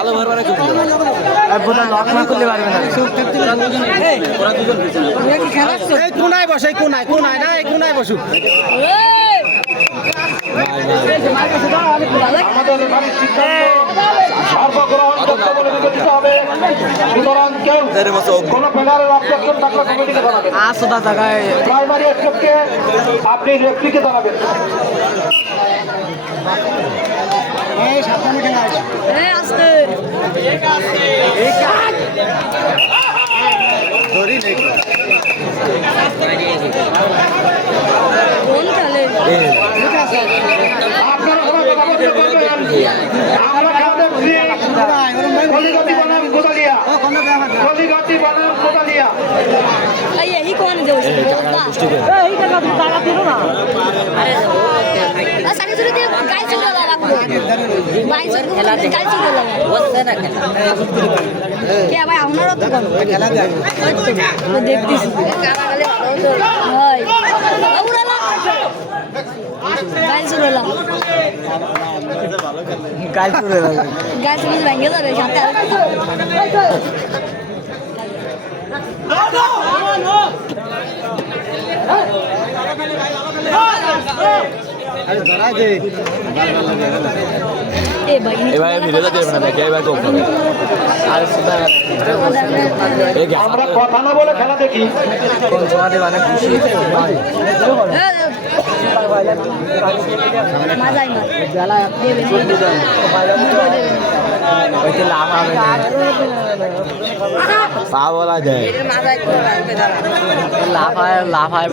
আলো ভরবার কোনায় বসে কোনায় না এই কোনায় বসুক আপনি রেফরিকে জানাবেন। यही कौन जो क्या भाई আপনারা তো খেলা দেখতেছি গাইল ভেঙে যাবে সাথে আমরা কথা না বলে খেলা দেখি। পা বলা যায় লাফায়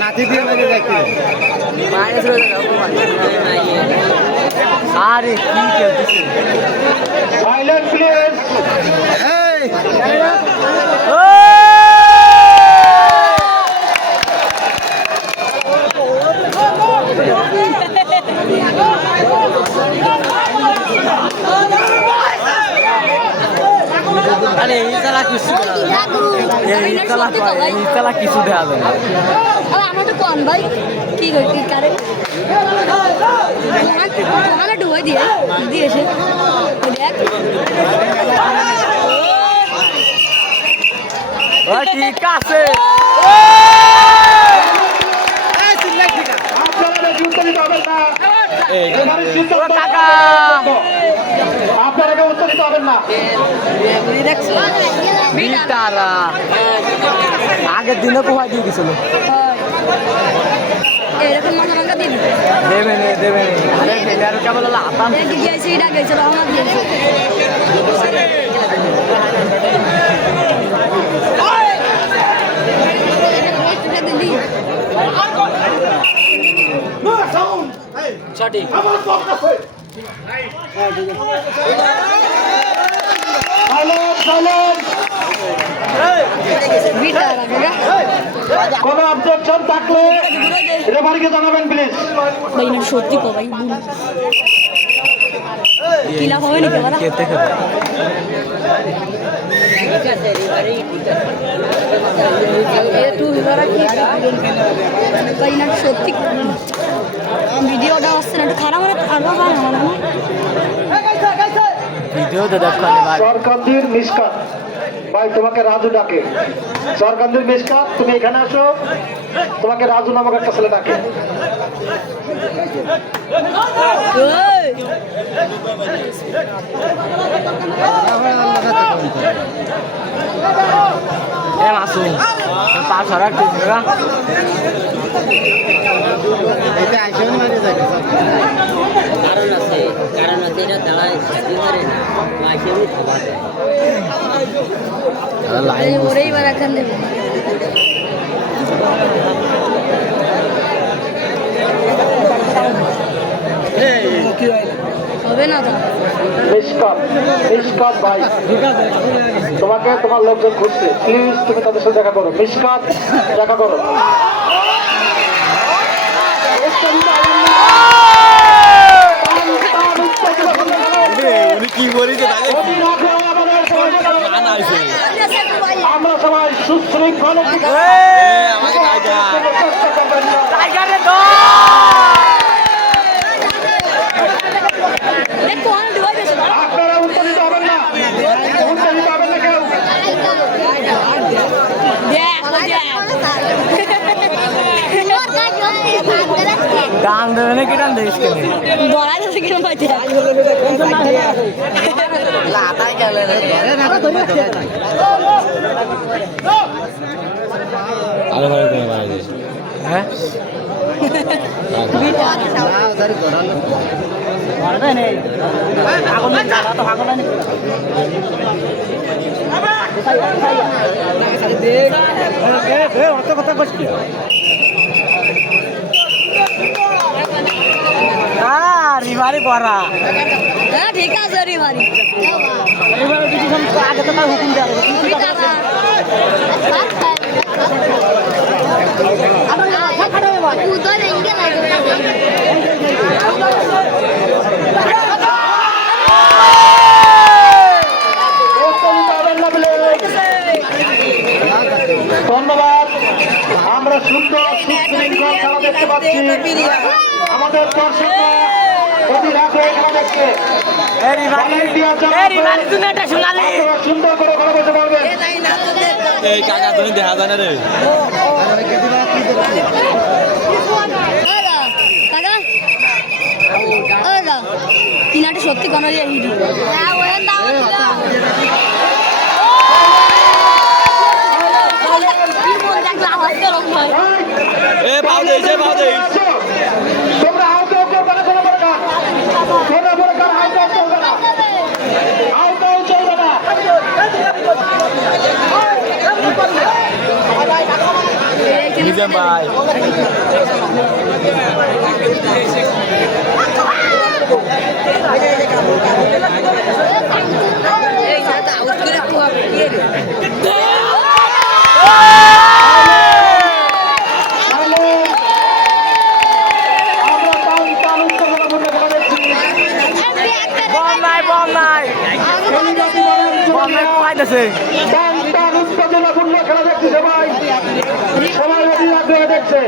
নাতি দিয়ে মেরে দেখতে আরে কি খেলতেছে সাইলেন্ট প্লিজ। আরে এই চালা কিছু দেওয়া যাবে আমার তো কোন ভাই কি করছি কারে আমার ডুবাই দিয়েছে দেখ ঠিক আছে আপনারা উত্তরিত হবেন না। আগের দিনে কোথায় দিয়ে দিছিল এরকম মাথা মাথা দিবি দেবে কেবল আতাম গিয়েছে এটা গেছে রহমান গিয়েছে সঠিক কোন অবজেকশন থাকলে রেফারিকে জানাবেন প্লিজ। ভাই না সত্যি কো ভাই কিলা হবে নাকি বলা কেতে ভাই না সত্যি ভিডিওটা আসছে না একটু খারাপ মানে আরো ভালো না ভিডিও তো দেখো সরকান্দির মিসকাত ভাই তোমাকে রাজু ডাকে। সরকান্দির মিসকাত তুমি এখানে আসো, তোমাকে রাজু নামক একটা ছেলে ডাকে। মাসুম পাঁচ হাজার টাকা কারণ আছে এটা দাঁড়ায় করে না মাসেরই খাবার ওরেই বার রাখান দেবে হবে না তো মিসকাত ভাই তোমাকে তোমার লোকজন খুঁজছে, প্লিজ তুমি তাদের সাথে দেখা করো। মিসকাত দেখা করো। কি বলেছে আমরা সবাই সুশৃঙ্খল দান দেবে নাকি টান দেখিস কেন বড়াই যাচ্ছে কেন পাইতে লাতাই গেলে আরে ভাই কোন মারা গেছে হ্যাঁ রিভারি করা হ্যাঁ ঠিক আছে রে ভারি আগে তো তার হুকুম দেওয়া উদয় এঙ্গে লাগে ধন্যবাদ। আমরা সুন্দর সুশৃঙ্খল খেলা দেখতে পাচ্ছি। আমাদের দর্শকরা অধীর আগ্রহে খেলা দেখছে। আপনারা সুন্দর করে ঘরে বসে পড়বেন। এই কাকা তুমি দেখা যায় না রে কিনাটা সত্যি কোনো হিডি এ পাও দেই যে পাও দেই তোমরা আউট আউট করবে না, কোনো প্রকার কোনো প্রকার আউট আউট চলবে না, আউট আউট চলবে না। নিজাম ভাই আমরা টান টান উত্তেজনাপূর্ণ খেলা দেখছি। বল নাই বল নাই বল নাই পাইতেছে টান টান উত্তেজনাপূর্ণ খেলা দেখছি সবাই, সবাই অধীর আগ্রহে দেখছে।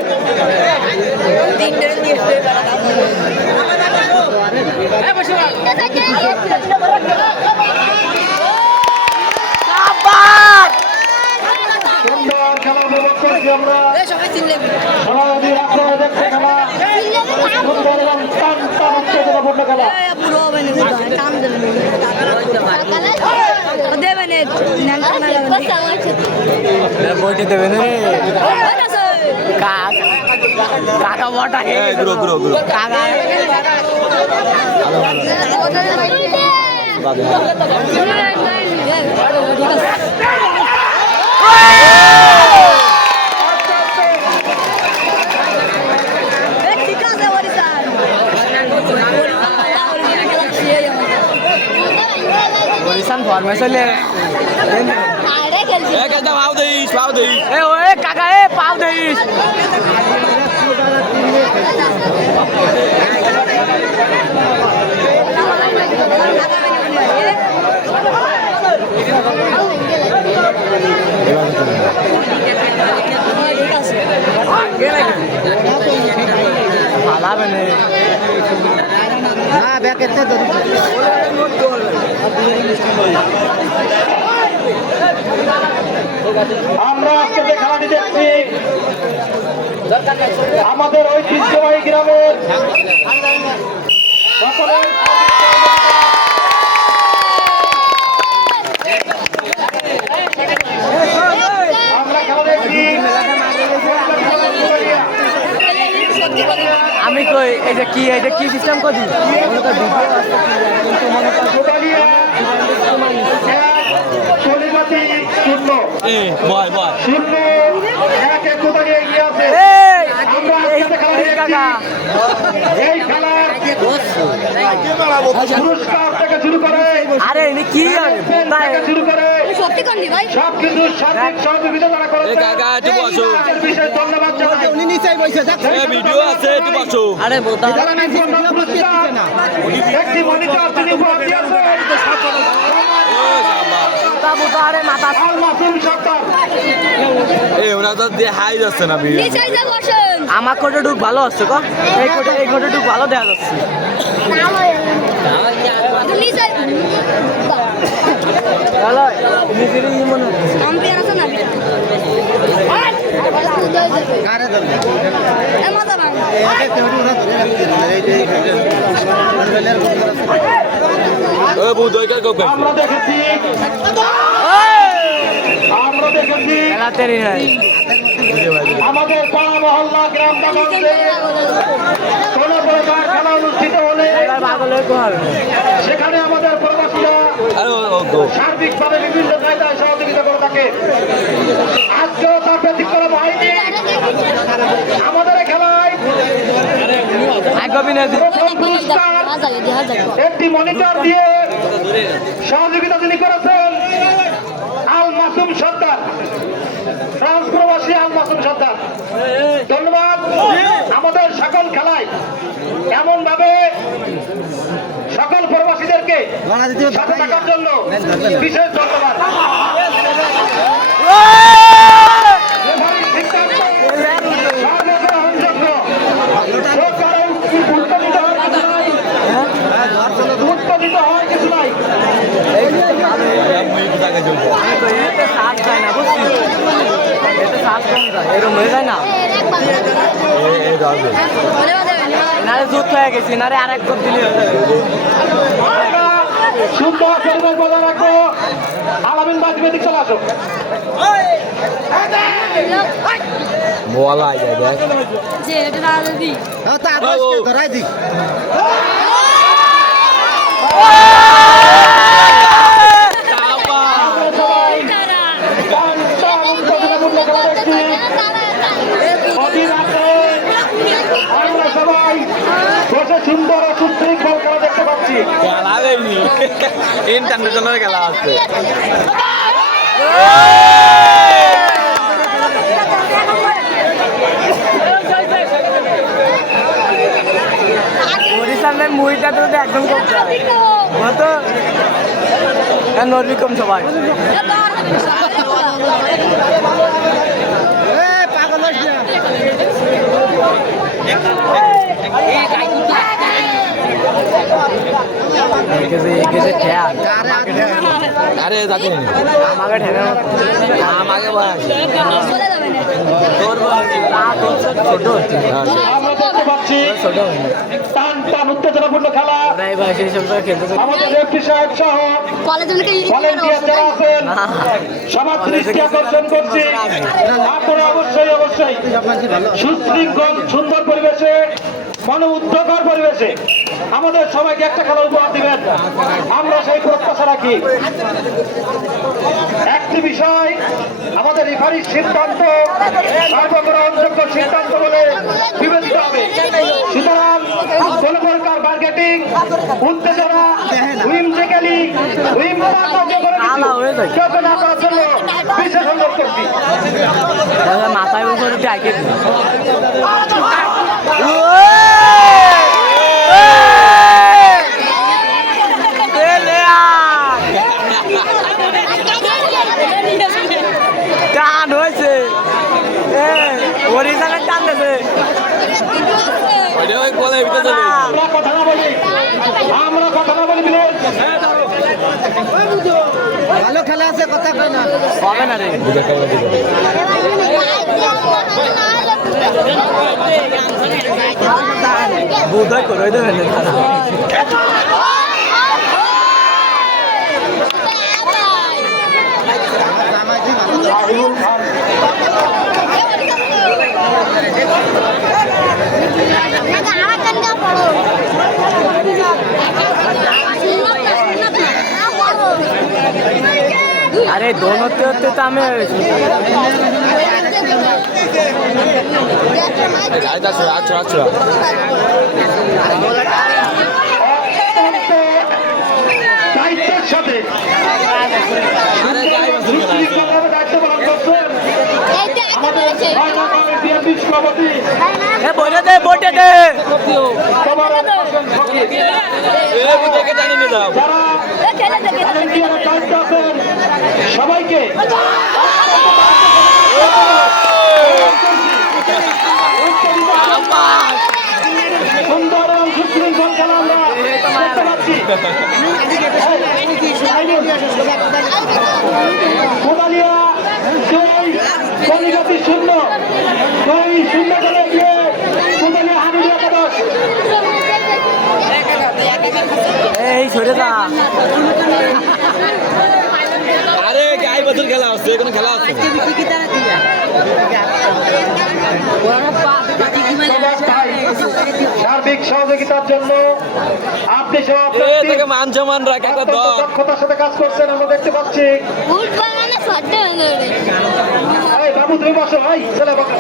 সুন্দর খেলা উপভোগ করছি আমরা, সবাই অধীর আগ্রহে দেখছে খেলা। সুন্দর এবং টান টান উত্তেজনাপূর্ণ খেলা। বইটি দেবে না কাক কাকা বটা এ গুরু গুরু গুরু কাকা বরিশান ফর্মে চলে এ কাকা পাও দেই এ ওই কাকা এ পাও দেইস ভালো হবে না আমরা আজকে যে খেলাটি দেখছি আমাদের ঐতিহ্যবাহী গ্রামের সকলের আমরা খেলা দেখছি। আমি কই এটা কি সিস্টেম করি কোদালিয়া চলিমাতি শূন্য এ বয় বয় শূন্য একে কোদালিয়া এগিয়ে আছে। এই আমরা আজকে খেলা এই কাকা দেখছি এই খেলার পুরস্কার থেকে শুরু করে আরে ইনি কি পেন থেকে শুরু করে সত্যি কান্দি ভাই সব কিছু সার্বিক সহযোগিতা তারা এ করেছে। কাকা একটু বসো তাদের বিশেষ ধন্যবাদ জানাই। এ ভিডিও আছে একটু বসো আরে বোতা যারা নিঃসন্দেহ পুরস্কার একটি মনিটর তিনি উপহার দিয়েছেন। ও শাবাশ বোতা আরে মাথা আল মাসুম সত্তার এ ওরা তো দিয়ে হাই যাচ্ছে না ভিডিও নিচে যা বসেন আমার কোটে ডুক ভালো আছে কো এই কোটে ডুক ভালো দেখা যাচ্ছে নিচে ভালো আম্পিয়ার আছে না আমরা দেখেছি আমাদের পাড়া মহল্লা গ্রাম বাগঞ্জে কোনো প্রকার খেলা অনুষ্ঠিত হলে সেখানে আমাদের প্রবাসীরা সার্বিকভাবে বিভিন্ন কায়দায় সহযোগিতা করে থাকে। আজকেও তার ব্যতিক্রম হয়নি। আমাদের এই খেলায় প্রথম পুরস্কার একটি মনিটর দিয়ে সহযোগিতা তিনি করেছেন আল মাসুম সর্দার, ফ্রান্স প্রবাসী আল মাসুম সর্দার। ধন্যবাদ। আমাদের সকল খেলায় এমন ভাবে সকল প্রবাসীদেরকে সাথে থাকার জন্য বিশেষ ধন্যবাদ। উৎপাদিত হয় কিছু নাই। এরকম হয়ে যায় না নারে জুত হয়ে গেছি নারে আর এক দিলে সুন্দর পরিবেশ বজায় রাখবো। আলামিন বাদ দিকে চলে আসো। বলা যায় দেখ যে এটা না দি আমরা সবাই বসে সুন্দর সুশৃঙ্খল খেলা দেখতে পাচ্ছি। খেলা দেয়নি ইন্টারন্যাশনাল খেলা আছে সামনে মুড়িটা তো একদম করতে হতো নরবি কম সবাই আরে যাতে আমাকে ঠেকা আমাকে বয়স তোর ছোট হচ্ছে আমরা দেখতে পাচ্ছি ছোট টান টান উত্তেজনাপূর্ণ খেলা। আমাদের রেফরি সাহেব সহ ভলেন্টিয়ার যারা আছেন সবার দৃষ্টি আকর্ষণ করছি। আপনারা অবশ্যই সুশৃঙ্খল সুন্দর পরিবেশে মন উদ্যোগের পরিবেশে আমাদের সবাইকে একটা খেলা উপহার দিবেন, আমরা সেই প্রত্যাশা রাখি। একটি বিষয়, আমাদের রেফারির সিদ্ধান্ত সর্বগ্রহণযোগ্য সিদ্ধান্ত বলে বিবেচিত হবে। সুতরাং কোন প্রকার মার্কেটিং উত্তেজনা হুইমজিক্যালি না করার জন্য বিশেষ অনুরোধ করছি। মাথায় উপরে ডাকে টান হয়েছে ওরিজিনাল টান দিয়েছে আমরা কথা না বলি ভালো খেলা আছে কথা কয় না হবে না রে বোধহয় করে দেবেন अरे दोनों तो हमें দায়িত্বের সাথে দায়িত্ব পালন করছেন আমাদের বিএনপি সভাপতি बोटे दे যারা দায়িত্ব আছেন সবাইকে সুন্দর এবং সুশৃঙ্খল খেলা আমরা দেখতে পাচ্ছি। কোদালিয়া 2 0 2-0 করে এগিয়ে কোদালিয়া হামিদিয়া একাদশ। এই সরে যা আরে গাই বছর খেলা হচ্ছে কোনো খেলা হচ্ছে সার্বিক সহযোগিতার জন্য আপনি সব থেকে মান সম্মান রাখ একটা দল দক্ষতার সাথে কাজ করছেন আমরা দেখতে পাচ্ছি। এই বাবু তুমি বসো ভাই চলে বসো।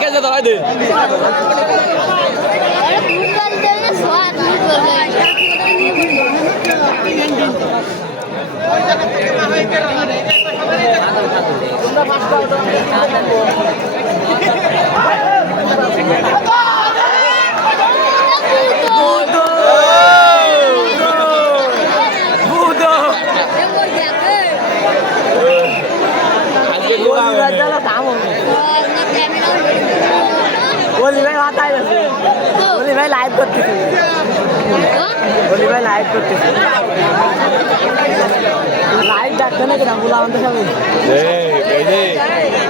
কেজে ধরাই দে বলি ভাই মাথায় আছে বলি ভাই লাইভ করতেছি বলি ভাই লাইভ করতেছি লাইভ ডাকতে না কিনা বলা আমাদের সবাই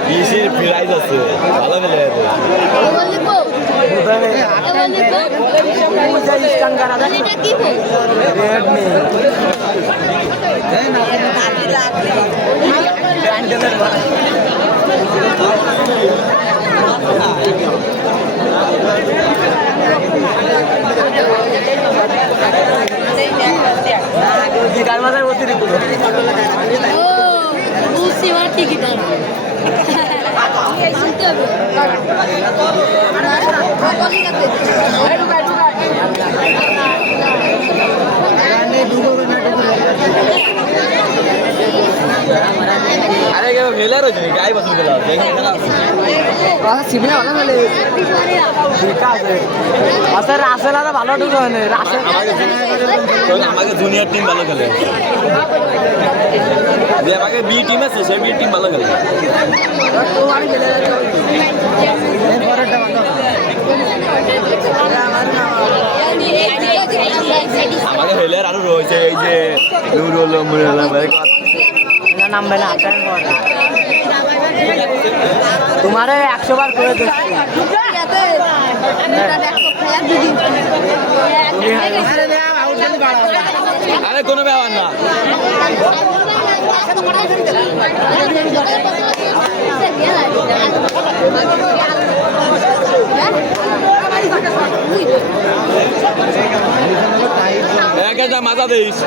বিসির প্রাইজ আছে ভালো খেলে গিটার মাথায় অতিরিক্ত বুঝছি মানে ঠিকই তাই শুনতে হবে আরে খেলে রয়েছে গাই বছর খেলা হচ্ছে খেলা হচ্ছে সিবিনা ভালো খেলে ঠিক আছে আচ্ছা রাসেল আর ভালো ঢুকে হয় রাসেল আমাকে জুনিয়র টিম ভালো খেলে যে আমাকে বি টিম আছে সেই বি টিম ভালো খেলে আমাকে হেলে আরো রয়েছে এই যে নুরুল নামবে না তোমারে 100 বার করে দিচ্ছি আরে কোনো ব্যাপার না একটা মাথা দিস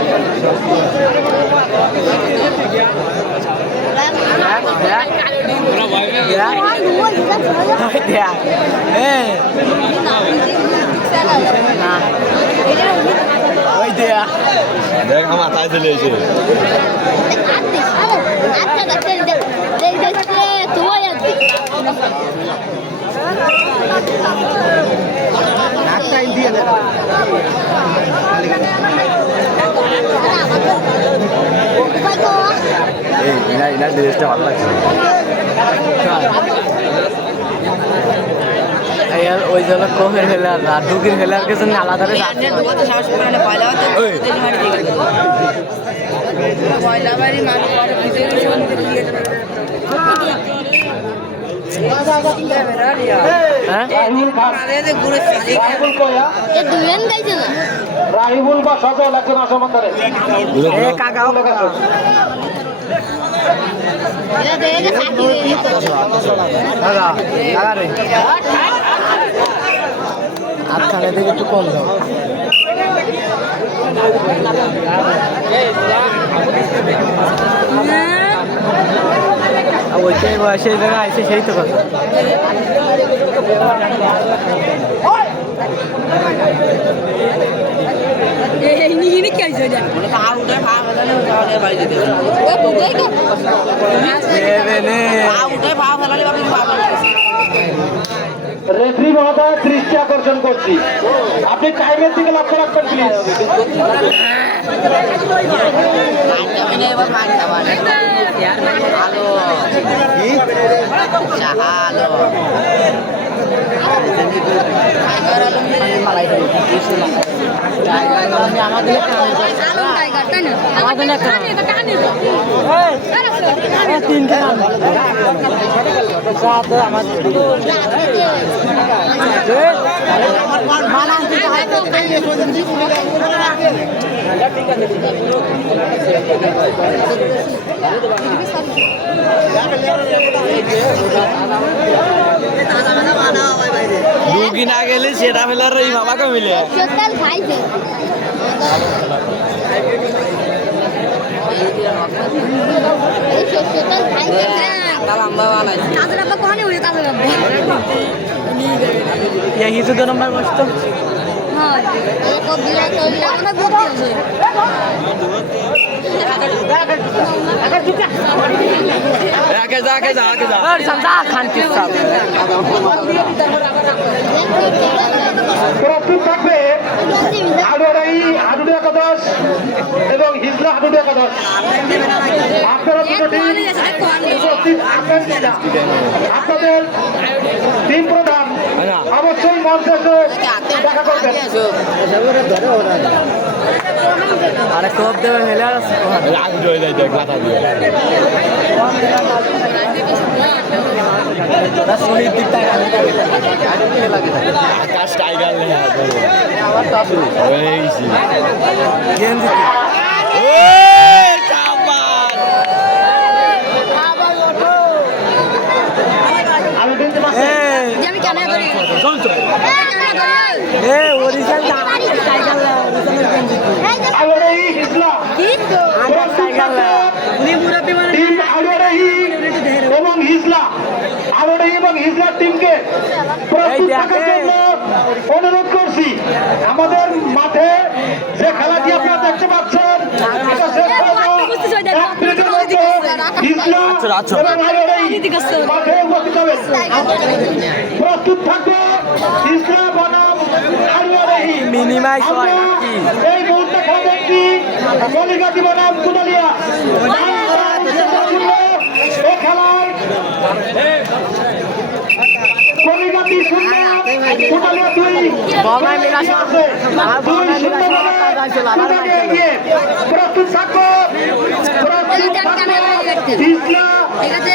দেখ আমার মাথায় চলে এসে এনার ড্রেসটা ভালো লাগছে ওই জন্য কমের খেলার আর দুকির খেলার কিছু আলাদা রাহিবুল বা সজল একজন আসমান্তরে কাকাও আটখানে থেকে একটু কম দাও ওইটাই সেই জায়গায় আছে সেই তো কথা রেফারি মহোদয় দৃষ্টি আকর্ষণ করছি আপনি টাইমের দিকে লক্ষ্য রাখবেন প্লিজ। দুকি না গেলে সেটা ফেলার এই মামাকে মিলে यही तो 2 नंबर बसतो आगे जा आगे जा आगे जा समजा खान के साथ প্রস্তুত থাকবে আড়ুয়ারাই হাডুডু একাদশ এবং হিজলা হাডুডু একাদশ। আপনারা দুটি উপস্থিত আছেন কিনা? আপনাদের টিম প্রধান অবশ্যই মঞ্চে এসে দেখা করবেন। अरे कब देवे हेले आग जोड़ दे देख माथा দিয়ে शहीद दिखता है आकाश टाइगर ले আমার তো আসলে ওইছি गेंद ওই কামান আমি বলতে পারছি আমি কেন করি চল চল ए ओरिजिनल टाइगर ला ओरिजिनल गेंद আড়ুয়ারাই হিজলা टाइगर ला उनी पूरा बेमान টিম আড়ুয়ারাই এবং হিজলা আড়ুয়ারাই এবং হিজলা টিমকে প্রস্তুত থাকার জন্য অনুরোধ করছি। আমাদের মাঠে যে খেলাটি আপনারা দেখতে পাচ্ছেন এটা শেষ পর্যন্ত 1 মিনিটের মধ্যে হিজলা এবং আড়ুয়ারাই মাঠে উপস্থিত হবেন। প্রস্তুত থাকবে হিজলা বনাম আড়ুয়ারাই। মিনিমাইজ হয় আমরা নাকি এই মুহূর্তে খেলা দেখছি কলিকাতি বনাম কুদালিয়া। এই খেলায় কলিকাতি 0 কুদালিয়া 2 বলমাই মিলা আছে। আর বলমাই মিলা কুদালিয়া এগিয়ে। প্রস্তুত থাকবো প্রস্তুত থাকবো হিজলা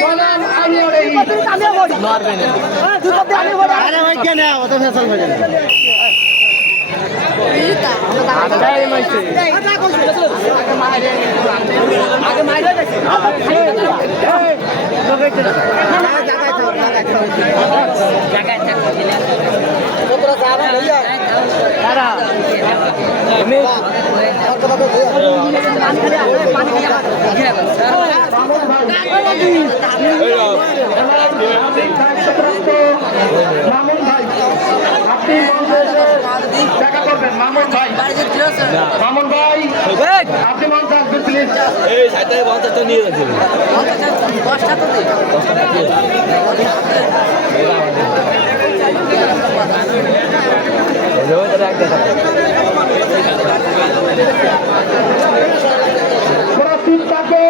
বনাম আড়ুয়ারাই। মারবে না আরে ভাই কেন অত ফেসাল হয়ে গেল আরে মাইছে আগে মাইরে দেখি জায়গায় থাকো তোরা যাবা লইয়া দাঁড়া আমি মামুন ভাই আপনি মঞ্চে এসে দেখা করবেন। মামুন ভাই মামুন ভাই আপনি মঞ্চে আসবেন প্লিজ। এই সাইডে বলতে তো নিয়ে যাচ্ছে প্রস্তুত থাকবে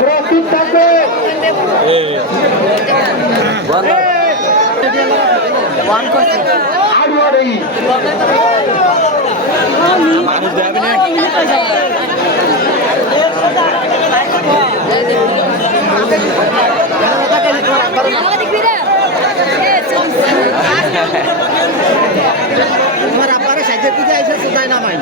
প্রস্তুত থাকবে এই ওয়ান করছি আড়ুয়ারাই। মানুষ দেবে না আমাকে দেখবি রে তোমার আপারে সাইজে দিতে আইছে সুদাই নামাই